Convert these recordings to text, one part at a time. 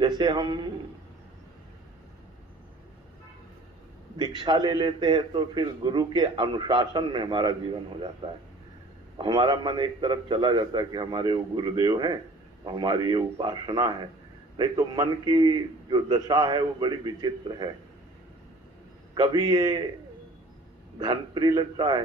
जैसे हम दीक्षा ले लेते हैं तो फिर गुरु के अनुशासन में हमारा जीवन हो जाता है। हमारा मन एक तरफ चला जाता है कि हमारे वो गुरुदेव हैं और हमारी ये उपासना है। नहीं तो मन की जो दशा है वो बड़ी विचित्र है। कभी ये धन प्रिय लगता है,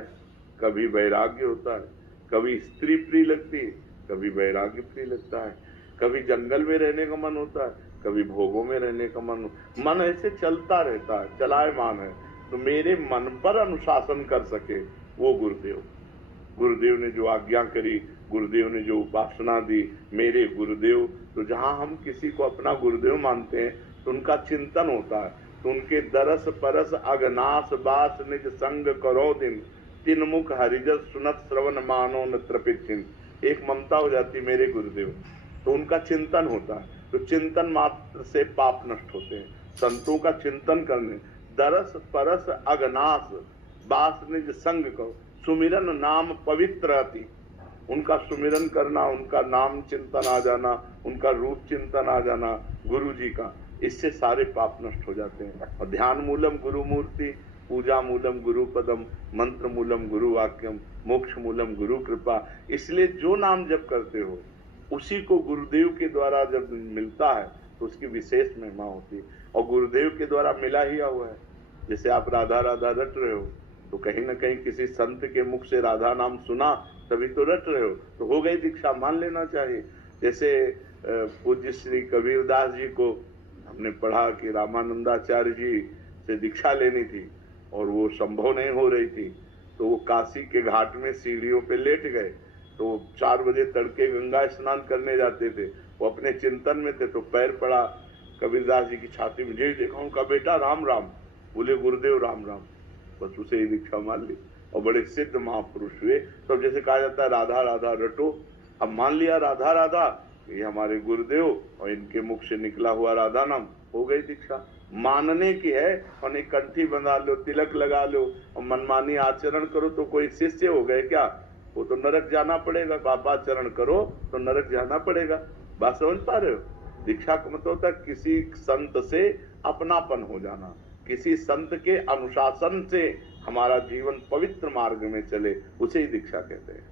कभी वैराग्य होता है, कभी स्त्री प्रिय लगती है, कभी वैराग्य प्रिय लगता है, कभी जंगल में रहने का मन होता है, कभी भोगों में रहने का मन ऐसे चलता रहता है, चलायमान है। तो मेरे मन पर अनुशासन कर सके वो गुरुदेव ने जो आज्ञा करी, गुरुदेव ने जो उपासना दी, मेरे गुरुदेव। तो जहां हम किसी को अपना गुरुदेव मानते हैं तो उनका चिंतन होता है, तो उनके दरस परस अगनास बास निज संग करो दिन, तीन मुख हरिजस सुनत श्रवण मानो न त्रपित चिन्ह। एक ममता हो जाती मेरे गुरुदेव, तो उनका चिंतन होता है। तो चिंतन मात्र से पाप नष्ट होते हैं। संतों का चिंतन करने, दरस परस अगनास बास निज संग करो, सुमिरन नाम पवित्र अति। उनका सुमिरन करना, उनका नाम चिंतन आ जाना, उनका रूप चिंतन आ जाना गुरु जी का, इससे सारे पाप नष्ट हो जाते हैं। और ध्यान मूलम गुरु मूर्ति, पूजा मूलम गुरु पदम, मंत्र मूलम गुरु वाक्यम, मोक्ष मूलम गुरु कृपा। इसलिए जो नाम जप करते हो उसी को गुरुदेव के द्वारा जब मिलता है तो उसकी विशेष महिमा होती है। और गुरुदेव के द्वारा मिला ही हुआ है। जैसे आप राधा राधा रट रहे हो तो कहीं ना कहीं किसी संत के मुख से राधा नाम सुना तभी तो रट रहे हो, तो हो गई दीक्षा, मान लेना चाहिए। जैसे पूज्य श्री कबीरदास जी को हमने पढ़ा कि रामानंदाचार्य जी से दीक्षा लेनी थी और वो संभव नहीं हो रही थी, तो वो काशी के घाट में सीढ़ियों पे लेट गए। तो 4 बजे तड़के गंगा स्नान करने जाते थे, वो अपने चिंतन में थे, तो पैर पड़ा कबीरदास जी की छाती में, जी देखा उनका बेटा राम राम, बोले गुरुदेव राम राम, बस उसे ही दीक्षा मान ली और बड़े सिद्ध महापुरुष हुए। तो जैसे कहा जाता है राधा राधा रटो, अब मान लिया राधा राधा ये हमारे गुरुदेव और इनके मुख से निकला हुआ राधा नाम, हो गई दीक्षा। मानने की है, और एक कंठी बंधा लो, तिलक लगा लो और मनमानी आचरण करो तो कोई शिष्य हो गए क्या? वो तो नरक जाना पड़ेगा। पापाचरण करो तो नरक जाना पड़ेगा। बात समझ पा रहे हो? दीक्षा का मतलब होता है किसी संत से अपनापन हो जाना, किसी संत के अनुशासन से हमारा जीवन पवित्र मार्ग में चले, उसे ही दीक्षा कहते हैं।